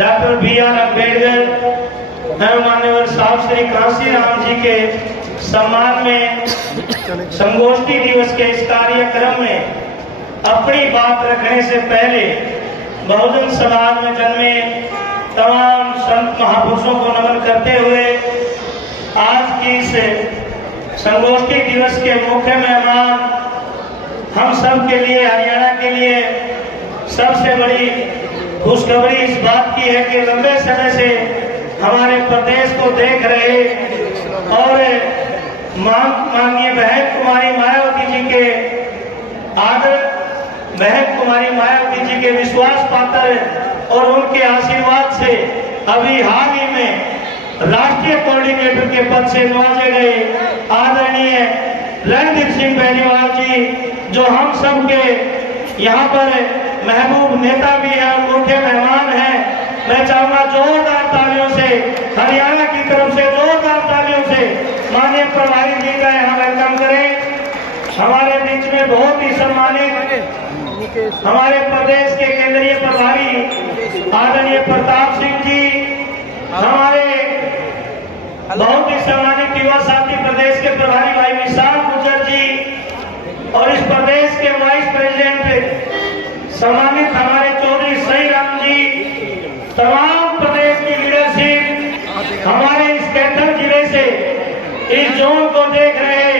Doctor B R. Ambedkar एवं मान्यवर साहब श्री कांशीराम जी के सम्मान में संगोष्ठी दिवस के इस कार्यक्रम में अपनी बात रखने से पहले बहुजन समाज में जन्मे तमाम संत महापुरुषों को नमन करते हुए आज की इस संगोष्ठी दिवस के मुख्य मेहमान हम सब के लिए, हरियाणा के लिए सबसे बड़ी खुशखबरी इस बात की है कि लंबे समय से हमारे प्रदेश को देख रहे और माननीय बहन कुमारी मायावती जी के आदर, बहन कुमारी मायावती जी के विश्वास पात्र और उनके आशीर्वाद से अभी हाल ही में राष्ट्रीय कोऑर्डिनेटर के पद से नवाजे गए आदरणीय रणदीप सिंह बेनीवाल जी, जो हम सब के यहाँ पर महबूब नेता भी हैं और मुख्य मेहमान हैं। मैं चाहूंगा जोरदार तालियों से, हरियाणा की तरफ से जोरदार तालियों से माननीय प्रभारी जी का यहाँ वेलकम करें। हमारे बीच में बहुत ही सम्मानित हमारे प्रदेश के केंद्रीय प्रभारी आदरणीय प्रताप सिंह जी, हमारे बहुत ही सम्मानित युवा साथी प्रदेश के प्रभारी भाई विशाल गुर्जर जी और इस प्रदेश के वाइस प्रेसिडेंट सम्मानित हमारे चौधरी सही राम जी, तमाम प्रदेश की लीडरशिप, हमारे इस कैथल जिले से इस जोन को देख रहे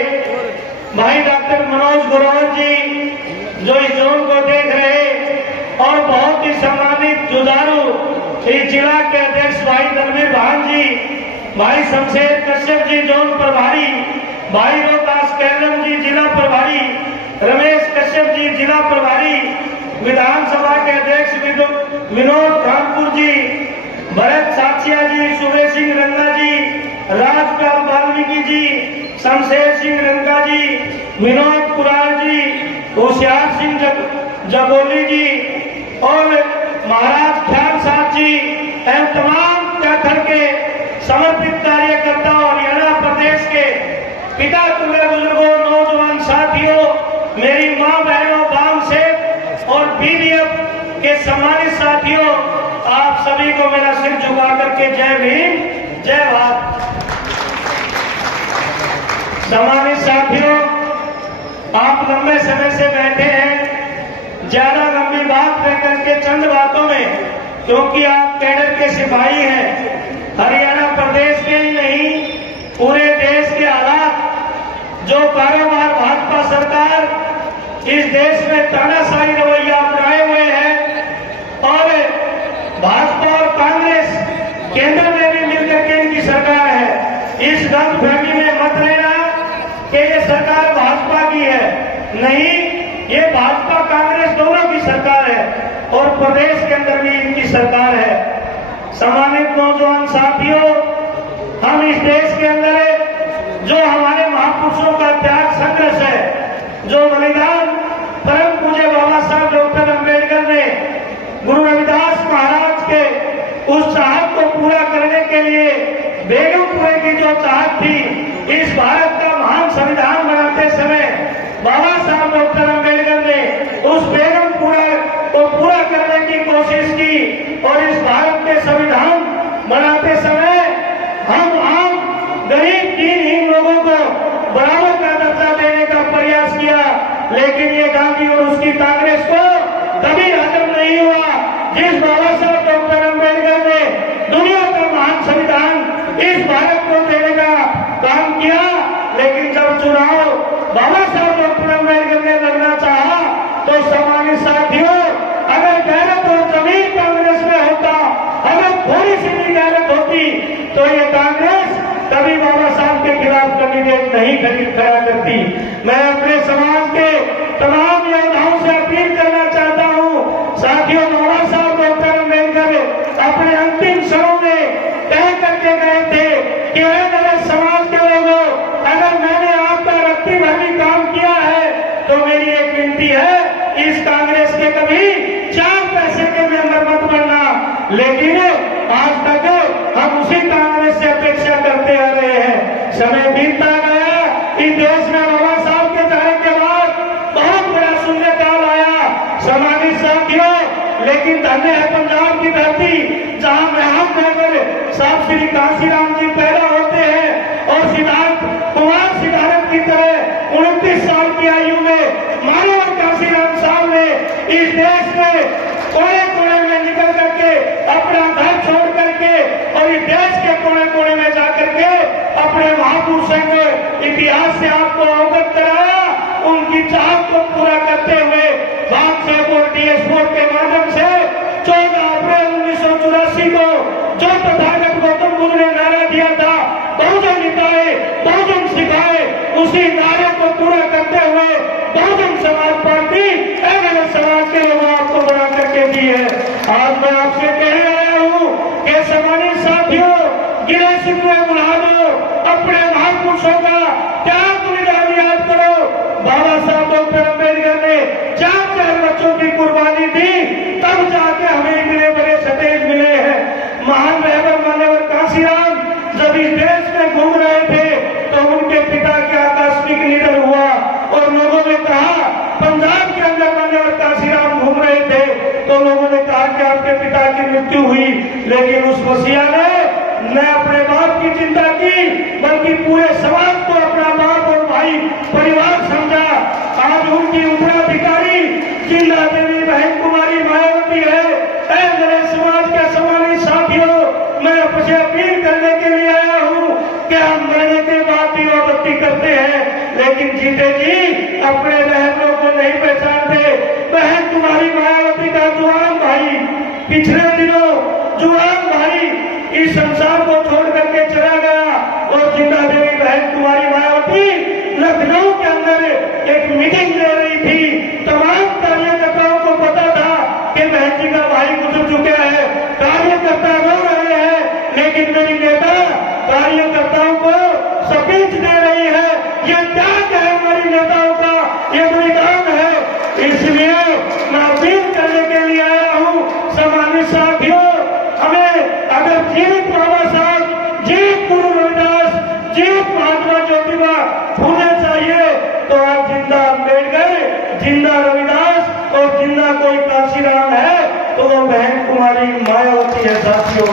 भाई डॉक्टर मनोज गुरवर जी, जो इस जोन को देख रहे और बहुत ही सम्मानित जुझारू इस जिला के अध्यक्ष भाई दलवीर भान जी, भाई शमशेर कश्यप जी जोन प्रभारी, भाई रोहतास कैलम जी जिला प्रभारी, रमेश कश्यप जी जिला प्रभारी, विधानसभा के अध्यक्ष विनोद खानपुर जी, भरत साथिया जी, सुरेश सिंह रंगा जी, राजपाल वाल्मीकि जी, शमशेर सिंह रंगा जी, विनोद कुरार जी, होशियार सिंह जगोली जी और महाराज ख्याल साहब जी एवं तमाम कैथल के समर्पित कार्यकर्ता और हरियाणा प्रदेश के पिता तुल्य बुजुर्गों, नौजवान साथियों, मेरी मां बहनों, गांव से और बीडीएफ के सम्मानित साथियों, आप सभी को मेरा सिर झुका करके जय भीम जय भारत। सम्मानित साथियों, आप लंबे समय से बैठे हैं, ज्यादा लंबी बात न करके चंद बातों में, क्योंकि आप कैडर के सिपाही हैं, हरियाणा प्रदेश के ही नहीं पूरे देश के हालात, जो कारोबार भाजपा सरकार इस देश में तानाशाही रवैया अपनाए हुए हैं और भाजपा और कांग्रेस केंद्र में भी मिलकर के इनकी सरकार है। इस गलतफहमी में मत लेना कि ये सरकार भाजपा की है, नहीं, ये भाजपा कांग्रेस दोनों की सरकार है और प्रदेश के अंदर भी इनकी सरकार है। सम्मानित नौजवान साथियों, हम इस देश के अंदर जो हमारे महापुरुषों का त्याग संघर्ष है, जो बलिदान परम पूज्य बाबा साहब डॉक्टर अम्बेडकर ने गुरु रविदास महाराज के उस चाहत को पूरा करने के लिए बेगमपुरे की जो चाहत थी, इस भारत का महान संविधान बनाते समय बाबा साहब डॉक्टर अम्बेडकर ने उस बेगमपुरा को पूरा करने की कोशिश की और इस भारत के संविधान बनाते समय हम आम गरीब दीनहीन लोगों को बराबर का दर्जा देने का प्रयास किया, लेकिन ये गांधी और उसकी कांग्रेस को कभी हजम नहीं हुआ। जिस बाबा साहब डॉक्टर अम्बेडकर ने दुनिया का महान संविधान इस भारत को देने का काम किया, लेकिन जब चुनाव बाबा साहब डॉक्टर अम्बेडकर ने लड़ना चाहा तो सम्मानित साथियों, अगर गैरत और जमीन कांग्रेस में होता, अगर थोड़ी सी भी गैरत होती तो ये कांग्रेस कभी बाबा साहब के खिलाफ कैंडिडेट नहीं खड़ा करती। मैं अपने समाज के तमाम योद्धाओं से अपील करना चाहता हूँ, साथियों, बाबा साहब डॉक्टर अम्बेडकर अपने अंतिम क्षणों में कह करके गए थे कि मेरे समाज के लोगों, अगर मैंने आपका रत्ती भरी काम किया है तो मेरी एक विनती है, इस कांग्रेस के कभी 4 पैसे के मेंबर मत बनना। लेकिन आज तक हम उसी कांग्रेस से अपेक्षा करते आ रहे हैं। समय बीतता गया, इस देश में बाबा साहब के जाने के बाद बहुत बड़ा शून्यकाल आया, सम्मानित साथियों, लेकिन लेकिन धन्य है पंजाब की धरती जहां महान ड्राइवर साहब श्री कांशीराम जी पैदा होते हैं और सिद्धार्थ कुमार सिद्धार्थ की तरह 29 साल की आयु में मानव कांशीराम साहब ने इस देश में कोने कोने में निकल करके अपना घर छोड़ करके और इस देश के कोने कोने में जाकर के अपने महापुरुषों के इतिहास से आपको अवगत कराया। उनकी चाहत को पूरा करते हुए DS4 के माध्यम से 14 अप्रैल 1984 को जो तथागत गौतम बुद्ध ने नारा दिया था, बहुजन हिताए बहुजन सिखाए, उसी नारे को पूरा करते हुए बहुजन समाज पार्टी मेरे समाज के लोग आपको बना करके दी है। आज मैं आपसे कहने आया हूँ कि सम्मानित साथियों, गिरे शिकवे बुला दो, अपने महापुरुषों का त्याग बलिदान याद करो। बाबा साहब डॉक्टर अम्बेडकर ने 4 बच्चों की कुर्बानी दी, तब जाके हमें इतने बड़े स्टेज मिले हैं। महान रहबर मान्यवर कांशीराम जब इस देश में घूम रहे थे तो उनके पिता के आकस्मिक निधन हुआ और लोगों ने कहा, पंजाब के अंदर मान्यवर कांशीराम घूम रहे थे तो लोगों ने कहा कि आपके पिता की मृत्यु हुई, लेकिन उस वसिया ने न अपने बाप की चिंता की बल्कि पूरे समाज को अपना बाप और भाई परिवार समझा। आज उनकी उत्तराधिकारी जिंदा देवी बहन कुमारी मायावती है। मेरे समाज के सम्मानित साथियों, मैं आपसे अपील करने के लिए आया हूँ कि हम मरने के बाद दीवाबत्ती करते हैं, लेकिन जीते जी अपने रहनों को नहीं पहचानते। बहन कुमारी मायावती का जुआन भाई पिछले दिनों जुआन भाई इस संसार को छोड़ करके चला गया और जिंदा देवी बहन कुमारी मायावती लखनऊ के अंदर एक मीटिंग ले रही थी। तमाम कार्यकर्ताओं को पता था कि बहन जी का भाई गुजर चुके हैं, कार्यकर्ता रो रहे हैं, लेकिन मेरी नेता कार्यकर्ताओं को स्पीच दे रही है। ये त्याग है हमारी नेताओं का, ये बलिदान है। इसलिए मैं अपील करने के लिए आया हूँ सम्मानित साथियों, हमें अगर जीवित बाबा साहब, जीवित गुरु रविदास, जीवित महात्मा ज्योतिबा फूले चाहिए तो आज जिंदा अम्बेडकर, जिंदा रविदास और जिंदा कोई कांशीराम है तो वो बहन कुमारी मायावती है। साथियों,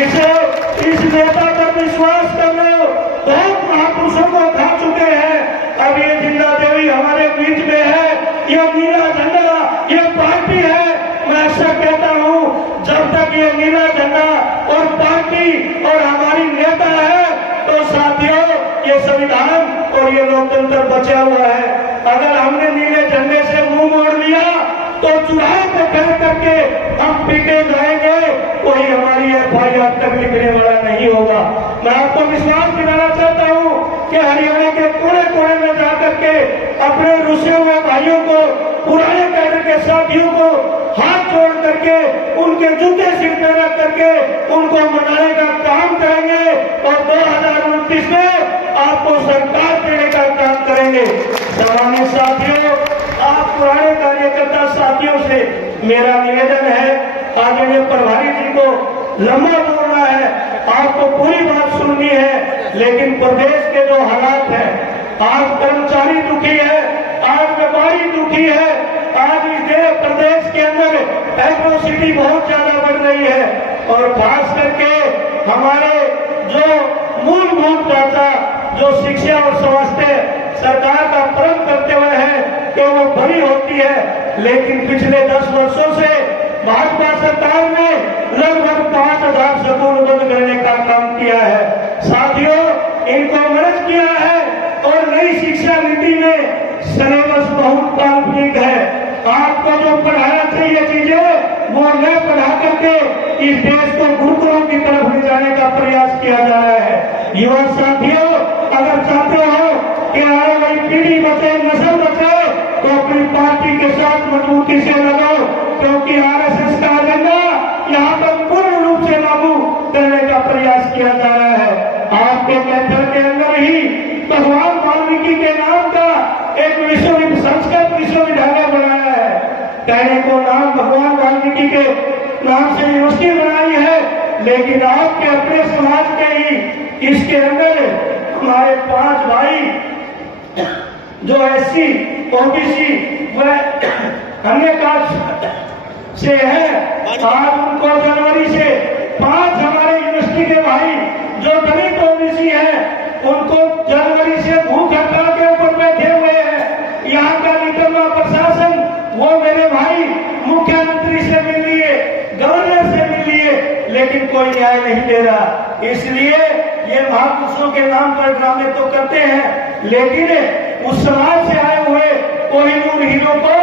इस नेता पर विश्वास कर लो, बहुत महापुरुषों को खा चुके हैं, अब ये जिंदा देवी हमारे बीच में है। ये नीला झंडा, ये पार्टी है। मैं अक्सर कहता हूँ, जब तक ये नीला झंडा और पार्टी और हमारी नेता है तो साथियों ये संविधान और ये लोकतंत्र बचा हुआ है। अगर हमने नीले झंडे से मुंह मोड़ लिया तो चुनाव को कर करके हम पीटे जाएंगे, कोई हमारी FIR तक लिखने वाला नहीं होगा। मैं आपको विश्वास दिलाना चाहता हूँ कि हरियाणा के कोने कोने में जाकर के अपने रुसे हुए भाइयों को, पुराने कैडर के साथियों को हाथ जोड़ करके उनके जूते सिर पे रख करके उनको मनाने का काम करेंगे और 2029 में आपको सरकार देने का काम करेंगे। सम्मानित साथियों, आप पुराने कार्यकर्ता साथियों से मेरा निवेदन है, आदरणीय प्रभारी जी को लंबा बोलना है, आपको पूरी बात सुननी है, लेकिन प्रदेश के जो हालात है, आज कर्मचारी दुखी है, आज व्यापारी दुखी है, आज इस प्रदेश के अंदर एट्रोसिटी बहुत ज्यादा बढ़ रही है और खास करके हमारे जो मूलभूत ढांचा जो शिक्षा और स्वास्थ्य सरकार का परम करते हुए है कि वो बड़ी होती है, लेकिन पिछले 10 वर्षों से भाजपा सरकार ने लगभग 5000 स्कूल बंद करने का काम किया है। साथियों, इनको मदद किया है और नई शिक्षा नीति में सिलेबस बहुत काल्पनिक है। आपको जो पढ़ाना चाहिए चीजें वो न पढ़ा करके इस देश को गुरुकुलों की तरफ ले जाने का प्रयास किया जा रहा है। युवा साथियों, अगर चाहते हो कि आने वाली पीढ़ी बचे, नस्ल बचे, तो अपनी पार्टी के साथ मजबूती से लगाओ, क्योंकि RSS का एजेंडा यहाँ पर पूर्ण रूप से लागू करने का प्रयास किया जा रहा है। आपके कैथल के अंदर ही भगवान वाल्मीकि के नाम का एक संस्कृत विश्वविद्यालय बनाया है। कहने को नाम भगवान वाल्मीकि के नाम से यूनिवर्सिटी बनाई है, लेकिन आपके अपने समाज के ही इसके अंदर हमारे 5 भाई जो SC, OBC व अन्य कास्ट से है, आज उनको जनवरी से 5 हमारे यूनिवर्सिटी के भाई जो दलित ओबीसी है उनको जनवरी से भूख हड़ताल के ऊपर बैठे हुए हैं। यहाँ का निकम्मा प्रशासन वो मेरे भाई मुख्यमंत्री से मिल लिए, गवर्नर से मिल लिए, लेकिन कोई न्याय नहीं दे रहा। इसलिए ये महापुरुषों के नाम पर ड्रामे तो करते हैं, लेकिन उस समाज से आए हुए कोहिनूर हीरो को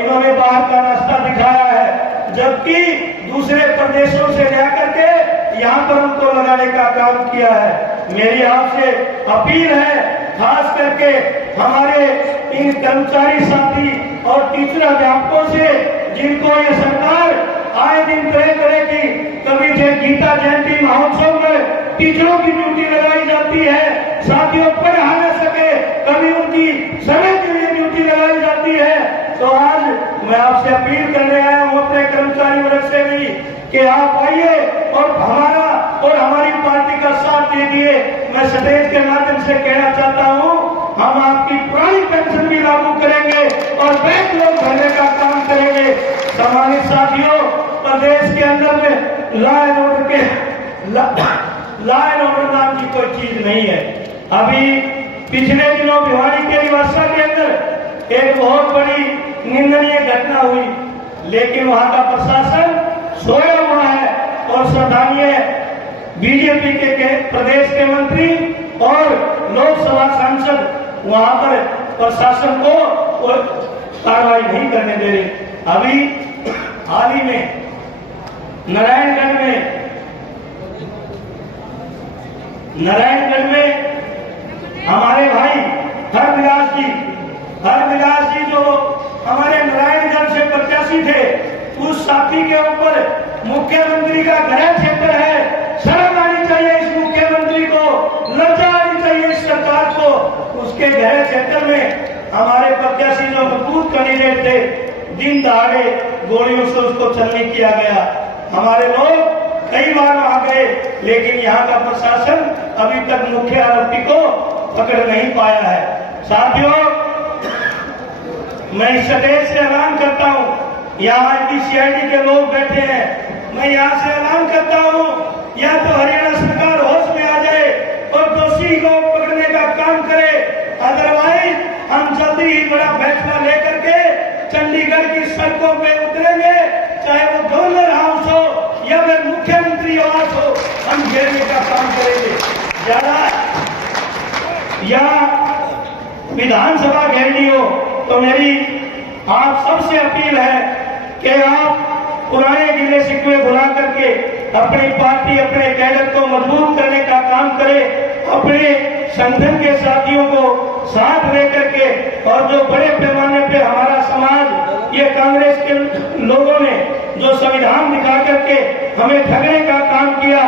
इन्होंने बाहर का रास्ता दिखाया है, जबकि दूसरे प्रदेशों से जाकर के यहाँ पर उनको लगाने का काम किया है। मेरी आपसे अपील है, खास करके हमारे इन कर्मचारी साथी और टीचर अध्यापकों से, जिनको ये सरकार आए दिन तय करेगी, कभी गीता जयंती महोत्सव में टीचरों की ड्यूटी लगाई जाती है, साथियों पढ़ा न सके, कभी उनकी समय के लिए ड्यूटी लगाई जाती है। तो आज मैं आपसे अपील करने आया हूँ अपने कर्मचारी वर्ग से भी कि आप आइए और हमारा और हमारी पार्टी का साथ दीजिए। मैं स्टेज के माध्यम से कहना चाहता हूँ, हम आपकी पुरानी पेंशन भी लागू करेंगे और बैंक लोन भरने का काम करेंगे। सम्मानित साथियों, प्रदेश के अंदर में लॉ एंड ऑर्डर नाम की कोई चीज नहीं है। अभी पिछले दिनों भिवाड़ी के निवासा के अंदर एक बहुत बड़ी निंदनीय घटना हुई, लेकिन वहां का प्रशासन सोया हुआ है और श्रद्धानीय बीजेपी के प्रदेश के मंत्री और लोकसभा सांसद वहां पर प्रशासन को कार्रवाई नहीं करने दे रहे। अभी हाल ही में नारायणगढ़ में हमारे भाई हरविलास जी जो हमारे नारायणगढ़ से प्रत्याशी थे, उस साथी के ऊपर मुख्यमंत्री का गृह क्षेत्र है। शर्म आनी चाहिए इस मुख्यमंत्री को, लज्जा आनी चाहिए इस सरकार को। उसके गृह क्षेत्र में हमारे प्रत्याशी जो मजबूत कैंडिडेट थे, दिन दहाड़े गोलियों से उसको छलनी किया गया। हमारे लोग कई बार वहां गए, लेकिन यहाँ का प्रशासन अभी तक मुख्य आरोपी को पकड़ नहीं पाया है। साथियों, मैं इस स्टेज से ऐलान करता हूँ, यहाँ IPCID के लोग बैठे हैं, मैं यहाँ से ऐलान करता हूँ, या तो हरियाणा सरकार होश में आ जाए और दोषी को पकड़ने का काम करे, अदरवाइज हम जल्दी ही बड़ा फैसला लेकर के चंडीगढ़ की सड़कों पे उतरेंगे, चाहे वो गवर्नर हाउस हो या फिर मुख्यमंत्री आवास हो, हम घेरने का काम करेंगे। ज्यादा या विधानसभा घेरनी हो तो मेरी आप सबसे अपील है कि आप पुराने गिले शिकवे भुला करके अपनी पार्टी, अपने कैडर को मजबूत करने का काम करें, अपने संगठन के साथियों को साथ लेकर के, और जो बड़े पैमाने पे हमारा समाज, ये कांग्रेस के लोगों ने जो संविधान दिखा करके हमें ठगने का काम किया,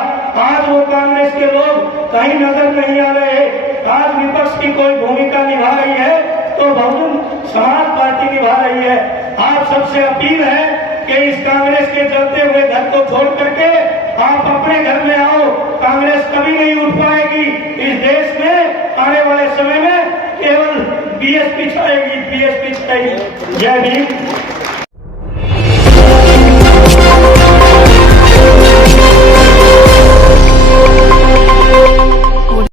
आज वो कांग्रेस के लोग कहीं नजर नहीं आ रहे। आज विपक्ष की कोई भूमिका निभा रही है तो बहुजन समाज पार्टी निभा रही है। आप सबसे अपील है कि इस कांग्रेस के जलते हुए घर को छोड़ करके आप अपने घर में आओ। कांग्रेस कभी नहीं उठ पाएगी इस देश में, आने वाले समय में केवल बीएसपी छाएगी। जय भीम।